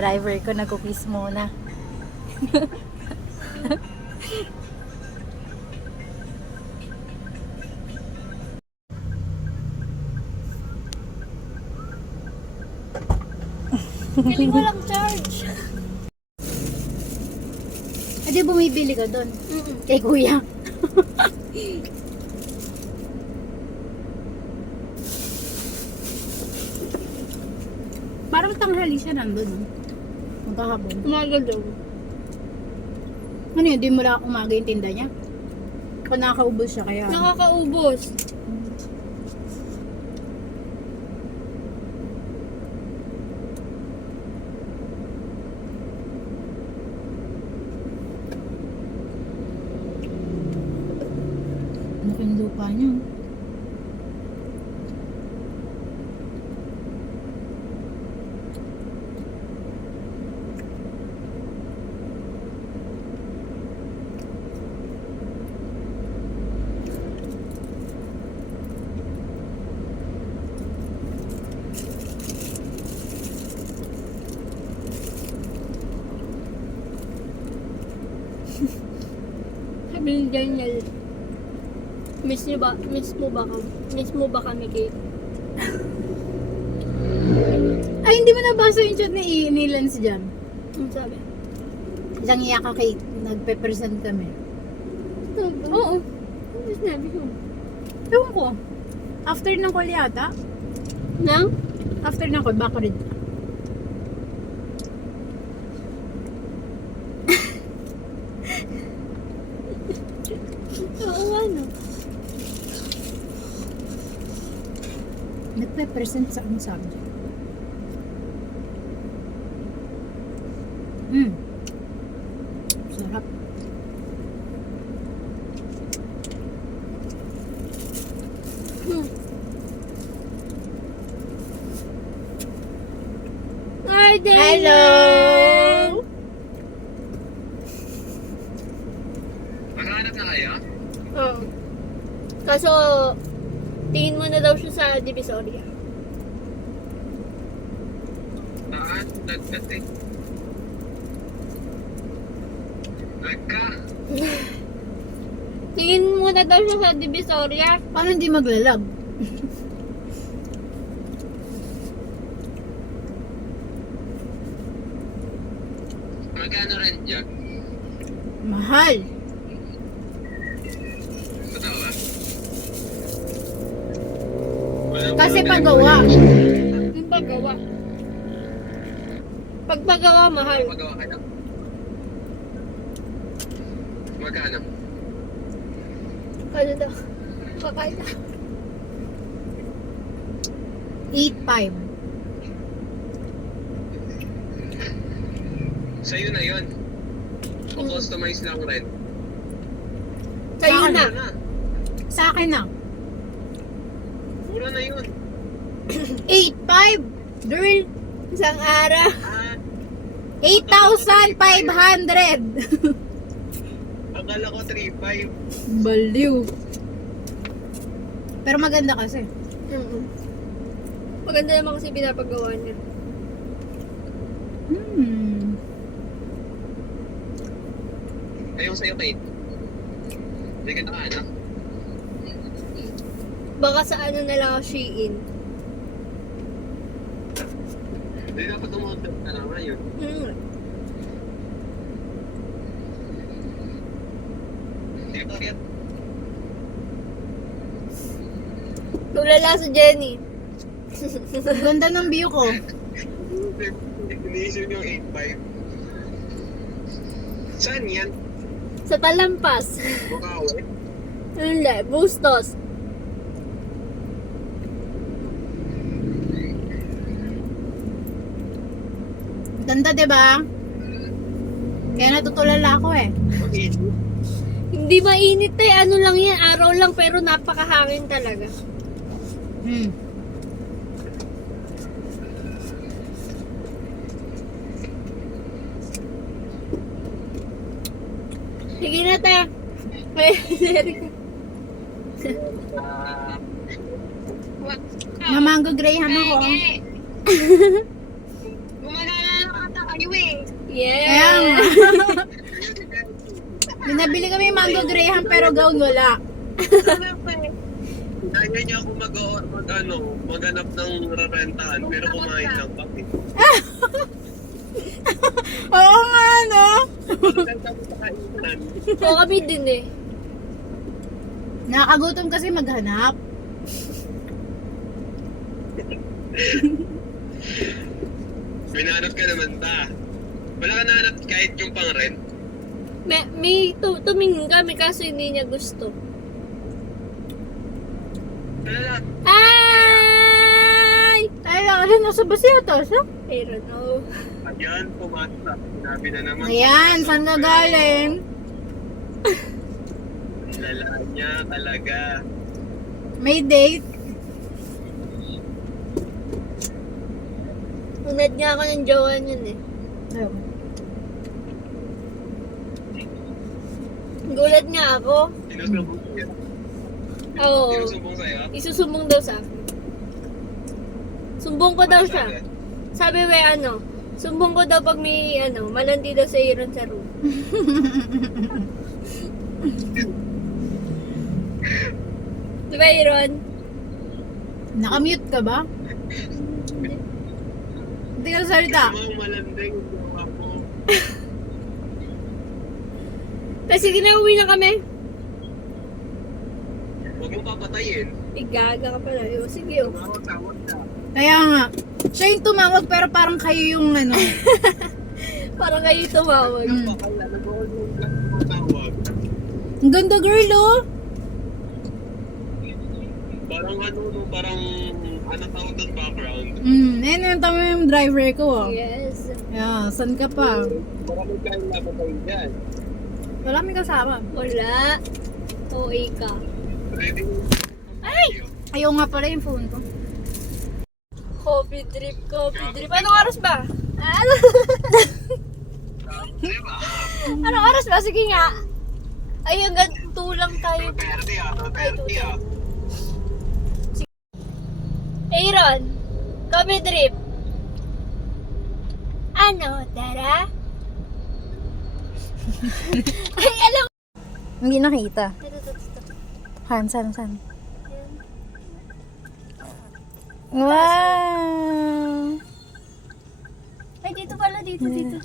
driver ko nagkukis muna. Galing walang charge. Adi bumibili ka doon? Kay kuya. Parang tanghali siya nandun. Magkahapon. Umaga daw. Ano yun? Di mo lang umaga yung tinda niya? Kung nakakaubos siya kaya. Nakakaubos. Ano yung lupa niya? Sabi ni Daniel, miss mo ba kami, Kate? Ay, hindi mo nabasa yung chat ni Lance dyan. Ano sabi? Isang iyak ka kay nagpe-present kami. Oo. Ano sinabi ko? Ewan ko. After ng call yata. Nang? After ng call, baka rin. Oo nga no. Nagpe-present sa anong subject? Sarap. Hi, Daniel! Hello! Maghanap na kayo? Oo. Kaso, tingin mo na daw siya sa Divisoria. Saan? Nagdating. Nagka? Tingin mo na daw siya sa Divisoria. Paano hindi maglalag? Magkano rent dyan? Mahal. Totoo ba? Wala pa Kasi naman paggawa. Yung paggawa. Pagpagawa, mahal. Paggawa ka lang. Magkano? Ano daw? Kakain na. 8.5. Sa'yo na yun. O customize lang rent. Sa'yo Saan? na. Mura na. Sa akin na. Mura na yun. 8.5. Girl. Isang araw. Ah, 8,500. akala ko 3.5. Baliw. Pero maganda kasi. Maganda naman kasi pinapagawa niya. Ayun sa'yo, Kate. Hindi ka nakaanak. Baka sa ano na lang Shein. Hindi dapat umorder ka na ngayon. Hindi ka kaya. Tulala si Jenny. Ganda ng view ko. Iniisip yung 8.5. Saan yan? Sa Talampas. Bukawi? Hindi, Bustos. Ganda, 'di ba? Kaya natutulala ako eh. Mag-eat. Hindi mainit eh. Ano lang yan, araw lang pero napakahangin talaga. Sige na ta. Mamanggo Graham ako. Gumagana na kata tayo eh. Kaya Yeah! nga. Binabili kami mango graham pero gown wala. Ano pa eh. Kaya niya ako maghanap ng rarentahan, pero kumain lang kami. Oo nga, no? Maganda kami sa kainan. Oo, kami din eh. Nakakagutom kasi maghanap. Minanap ka naman ta. Wala ka nahanap kahit yung pang-rent. May tumingin kami kaso hindi niya gusto. Wala. Ay! Ay, kasi nasa bus yata siya. I don't know. Ayan, pumasa. Sinabi na naman. Ayan, saan ka galing? Lalaan niya talaga. May date. Unad niya ako ng jowa niyan eh. Ayun. Gulat niya ako. Sinusumbong siya. Oo. Sinusumbong sa'yo. Isusumbong daw sa akin. Sumbong ko daw siya. Sabi we sumbong ko daw pag may malandi daw sa Aaron sa room. Diba Aaron? Nakamute ka ba? Hindi ka salita. Mga malanding yung jowa ko. Tapos sige na, uwi na kami. Huwag mong papatayin. Gaga ka pala. Sige oh. Tawag ka. Kaya nga. Siya yung tumawag pero parang kayo yung ano. Parang kayo tumawag. Pakala, nag-hold mo lang yung tawag. Ang ganda girl, oh. Parang anong tawag doon background. Ayun yung tama yung driver ko, oh. Yes. Yeah, saan ka pa? Baka may kain laban tayo dyan. Wala may kasama. Wala. OA ka. Ready? Ay! Ayaw nga pala yung phone ko. Coffee drip, coffee drip. Anong oras ba? Diba? Anong oras ba? Sige nga. Ay, hanggang 2 lang tayo. 2:30 ah. 2:30 ah. Aaron, coffee drip. Ano, Tara? Ay, alam mo. Hindi nakita. Ito. San? Wow! Ay, dito pala, dito. Wait lang.